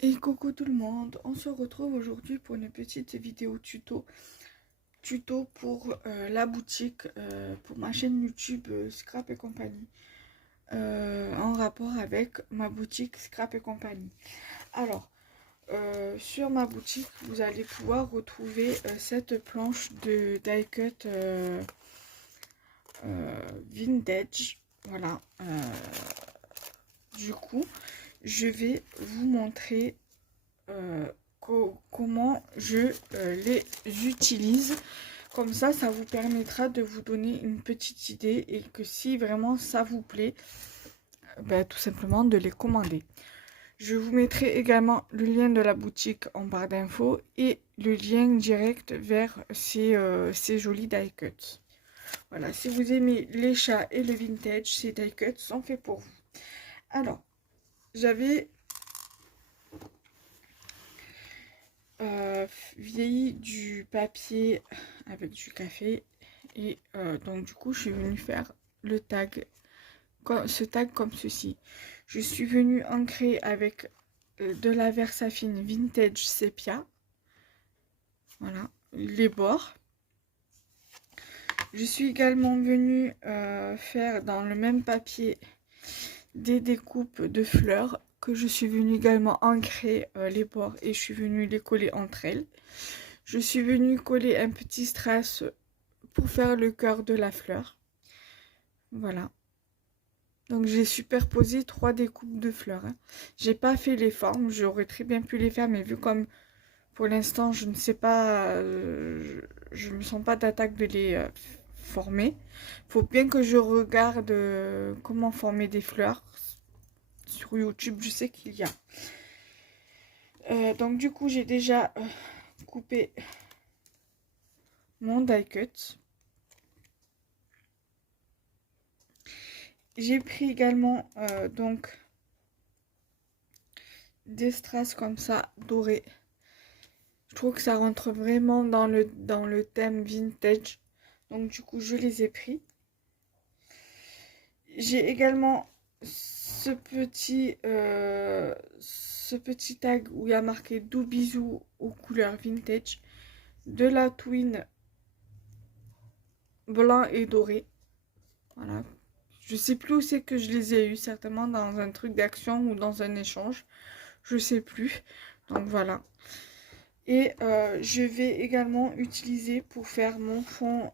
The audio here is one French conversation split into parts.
Et coucou tout le monde, on se retrouve aujourd'hui pour une petite vidéo tuto pour la boutique, pour ma chaîne YouTube Scrap et compagnie, en rapport avec ma boutique Scrap et compagnie. Alors, sur ma boutique, vous allez pouvoir retrouver cette planche de die cut vintage, voilà. Du coup, je vais vous montrer comment je les utilise. Comme ça vous permettra de vous donner une petite idée et que si vraiment ça vous plaît, tout simplement de les commander. Je vous mettrai également le lien de la boutique en barre d'infos et le lien direct vers ces jolis die cuts. Voilà, si vous aimez les chats et le vintage, ces die cuts sont faits pour vous. Alors, j'avais vieilli du papier avec du café et donc du coup je suis venue faire le tag, ce tag comme ceci. Je suis venue ancrer avec de la Versafine vintage sépia, voilà, les bords. Je suis également venue faire dans le même papier des découpes de fleurs que je suis venue également ancrer les bords et je suis venue les coller entre elles. Je suis venue coller un petit strass pour faire le cœur de la fleur. Voilà. Donc j'ai superposé 3 découpes de fleurs. J'ai pas fait les formes, j'aurais très bien pu les faire, mais vu comme pour l'instant je ne sais pas, je me sens pas d'attaque de les former. Faut bien que je regarde comment former des fleurs. Sur YouTube, je sais qu'il y a. Donc du coup, j'ai déjà coupé mon die cut. J'ai pris également donc des strass comme ça, dorés. Je trouve que ça rentre vraiment dans le thème vintage. Donc du coup, je les ai pris. J'ai également ce petit tag où il y a marqué doux bisous aux couleurs vintage, de la twin blanc et doré. Voilà. Je sais plus où c'est que je les ai eus, certainement dans un truc d'action ou dans un échange. Je sais plus. Donc voilà. Et je vais également utiliser pour faire mon fond,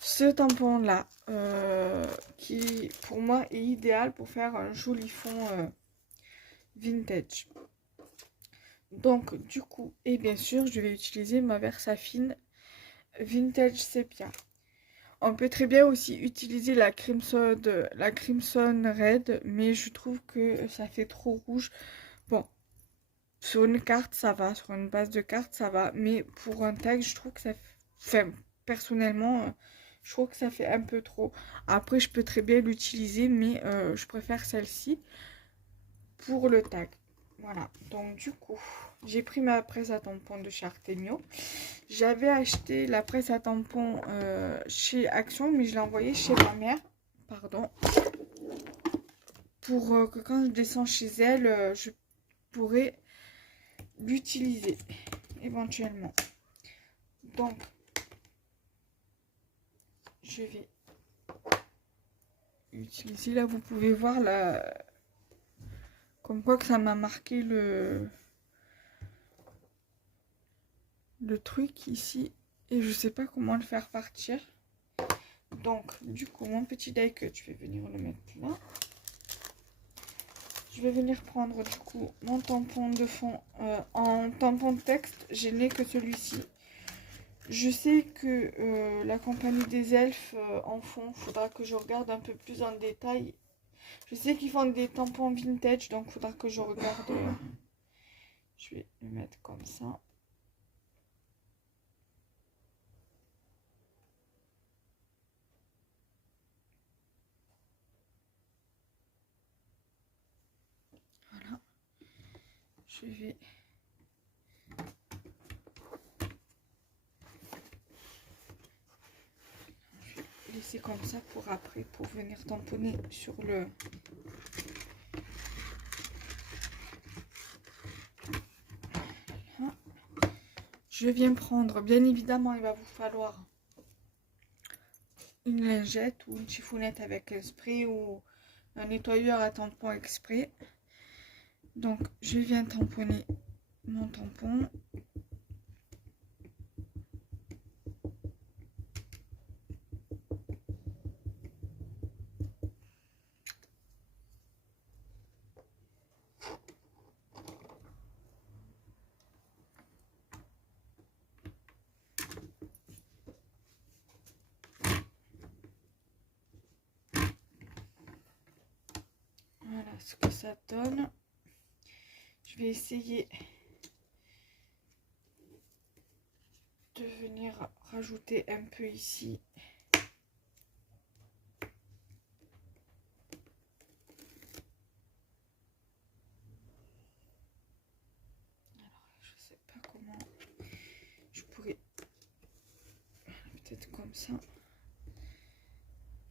ce tampon là, qui pour moi est idéal pour faire un joli fond vintage. Donc du coup, et bien sûr, je vais utiliser ma Versafine vintage sépia. On peut très bien aussi utiliser la Crimson Red, mais je trouve que ça fait trop rouge. Bon, sur une carte ça va, sur une base de carte ça va, mais pour un tag je trouve que ça fait, enfin, personnellement, je trouve que ça fait un peu trop. Après je peux très bien l'utiliser, mais je préfère celle-ci pour le tag. Voilà, donc du coup, j'ai pris ma presse à tampons de chez Artemio. J'avais acheté la presse à tampons chez Action, mais je l'ai envoyée chez ma mère, pardon, pour que quand je descends chez elle, je pourrais l'utiliser éventuellement. Donc, je vais utiliser, là vous pouvez voir la... comme quoi que ça m'a marqué le truc ici et je sais pas comment le faire partir. Donc du coup mon petit die cut, je vais venir le mettre là. Je vais venir prendre du coup mon tampon de fond en tampon de texte. Je n'ai que celui-ci. Je sais que la compagnie des elfes en font. Faudra que je regarde un peu plus en détail. Je sais qu'ils font des tampons vintage, donc faudra que je regarde. Je vais le mettre comme ça. Voilà. Je vais laisser comme ça pour après, pour venir tamponner sur le je viens prendre, bien évidemment, il va vous falloir une lingette ou une chiffonnette avec un spray ou un nettoyeur à tampon exprès. Donc, je viens tamponner mon tampon. Voilà ce que ça donne. Je vais essayer de venir rajouter un peu ici. Alors, je sais pas comment je pourrais, peut-être comme ça,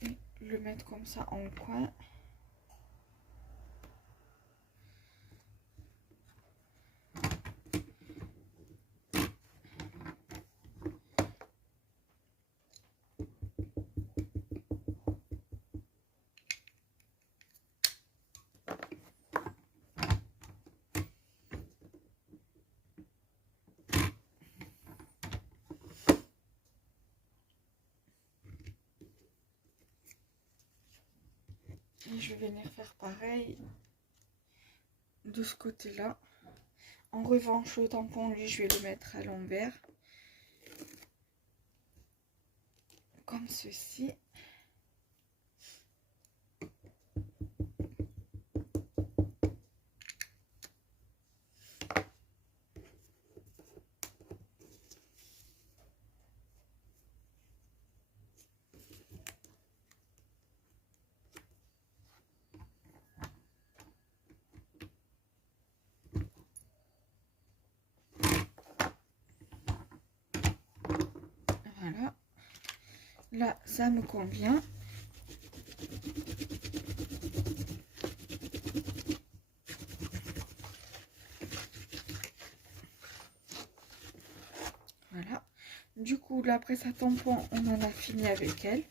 et le mettre comme ça en coin. Et je vais venir faire pareil de ce côté-là. En revanche, le tampon, lui, je vais le mettre à l'envers. Comme ceci. Voilà. Là, ça me convient. Voilà. Du coup, la presse à tampon, on en a fini avec elle.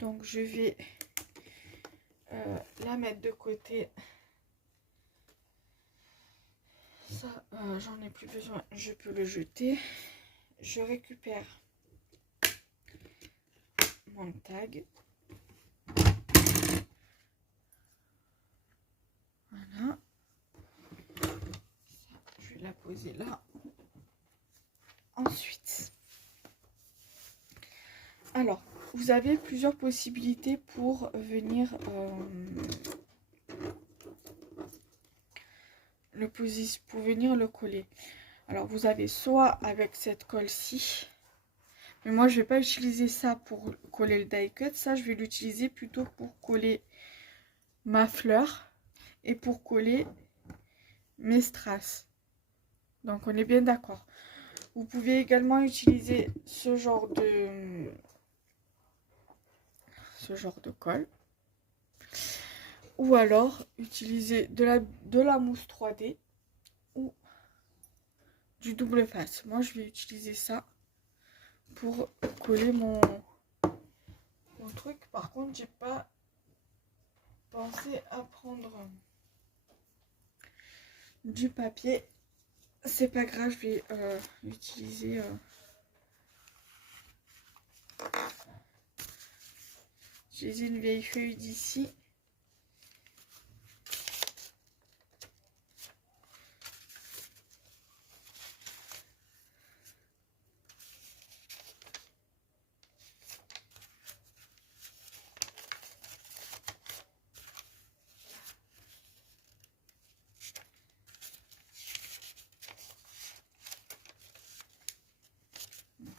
Donc, je vais la mettre de côté. Ça, j'en ai plus besoin. Je peux le jeter. Je récupère mon tag. Voilà. Ça, je vais la poser là. Ensuite, alors, vous avez plusieurs possibilités pour venir le coller. Alors, vous avez soit avec cette colle-ci, mais moi, je vais pas utiliser ça pour coller le die cut. Ça, je vais l'utiliser plutôt pour coller ma fleur et pour coller mes strass. Donc, on est bien d'accord. Vous pouvez également utiliser ce genre de colle. Ou alors, utiliser de la mousse 3D ou du double face. Moi, je vais utiliser ça pour coller mon truc. Par contre, j'ai pas pensé à prendre du papier. C'est pas grave, je vais utiliser une vieille feuille d'ici.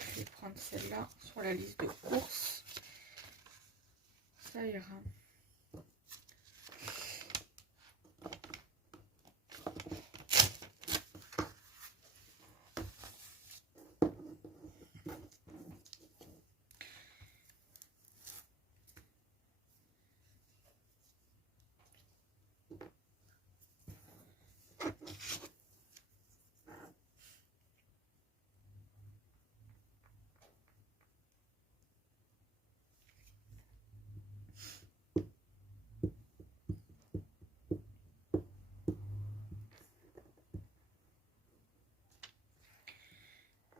Je vais prendre celle-là sur la liste de courses. Ça ira.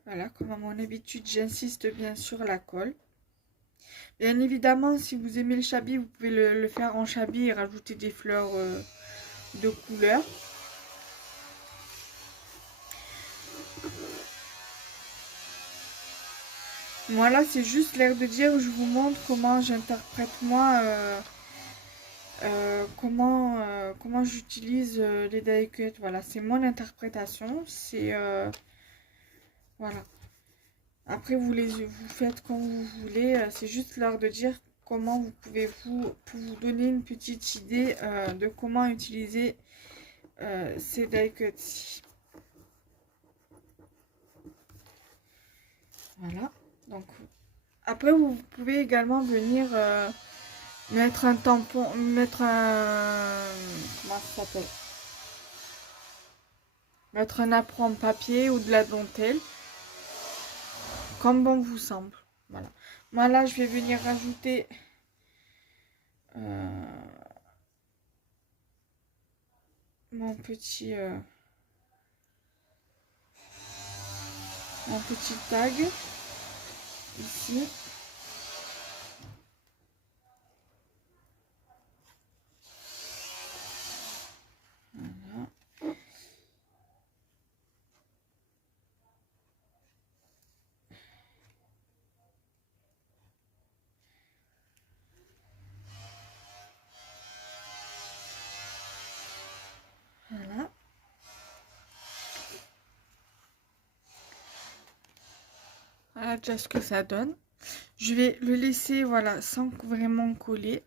Voilà, comme à mon habitude, j'insiste bien sur la colle. Bien évidemment, si vous aimez le chabi, vous pouvez le faire en chabi et rajouter des fleurs de couleur. Voilà, c'est juste l'air de dire, je vous montre comment j'interprète moi, comment j'utilise les die cut. Voilà, c'est mon interprétation, c'est voilà. Après, vous faites comme vous voulez, c'est juste l'heure de dire comment vous pouvez pour vous donner une petite idée de comment utiliser ces die cuts. Voilà, donc après vous pouvez également venir mettre un tampon, mettre un, comment ça s'appelle, mettre un apron en papier ou de la dentelle, comme bon vous semble. Voilà. Moi là, je vais venir rajouter mon petit tag ici. Voilà. Voilà. Voilà déjà ce que ça donne. Je vais le laisser, voilà, sans vraiment coller.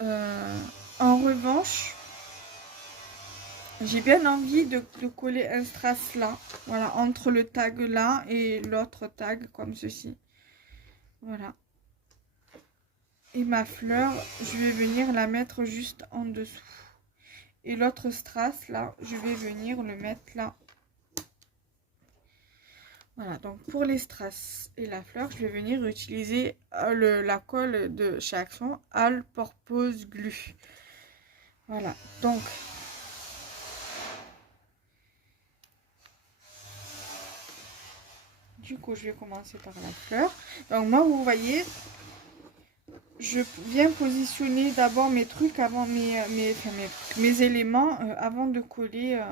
En revanche, j'ai bien envie de coller un strass là, voilà, entre le tag là et l'autre tag, comme ceci. Voilà. Et ma fleur, je vais venir la mettre juste en dessous. Et l'autre strass là, je vais venir le mettre là. Voilà, donc pour les strass et la fleur, je vais venir utiliser la colle de chez Action, All Purpose Glue. Voilà, donc du coup, je vais commencer par la fleur. Donc moi, vous voyez, je viens positionner d'abord mes trucs avant mes éléments avant de coller.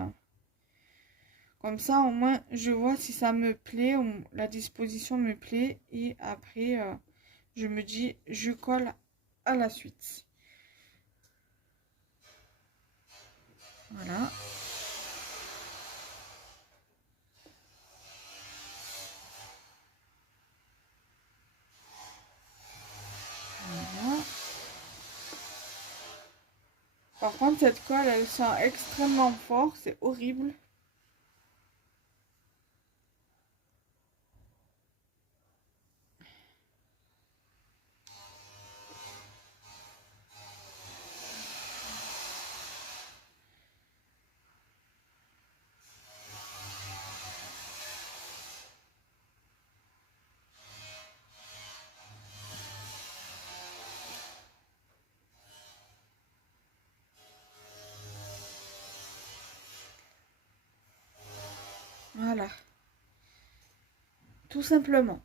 Comme ça, au moins, je vois si ça me plaît, la disposition me plaît. Et après, je me dis, je colle à la suite. Voilà. Voilà. Par contre, cette colle, elle sent extrêmement fort. C'est horrible. Voilà. Tout simplement.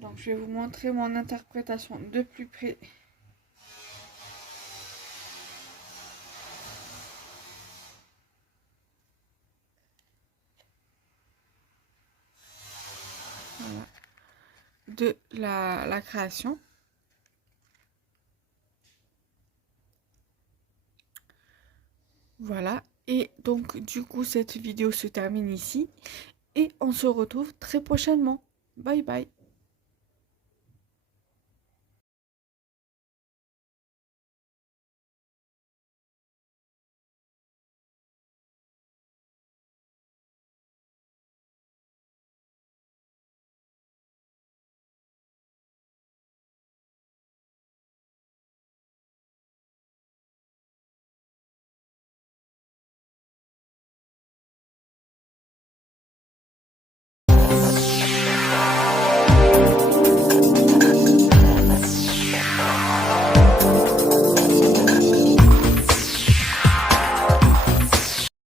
Donc, je vais vous montrer mon interprétation de plus près. Voilà. De la création. Voilà. Et donc, du coup, cette vidéo se termine ici. Et on se retrouve très prochainement. Bye bye.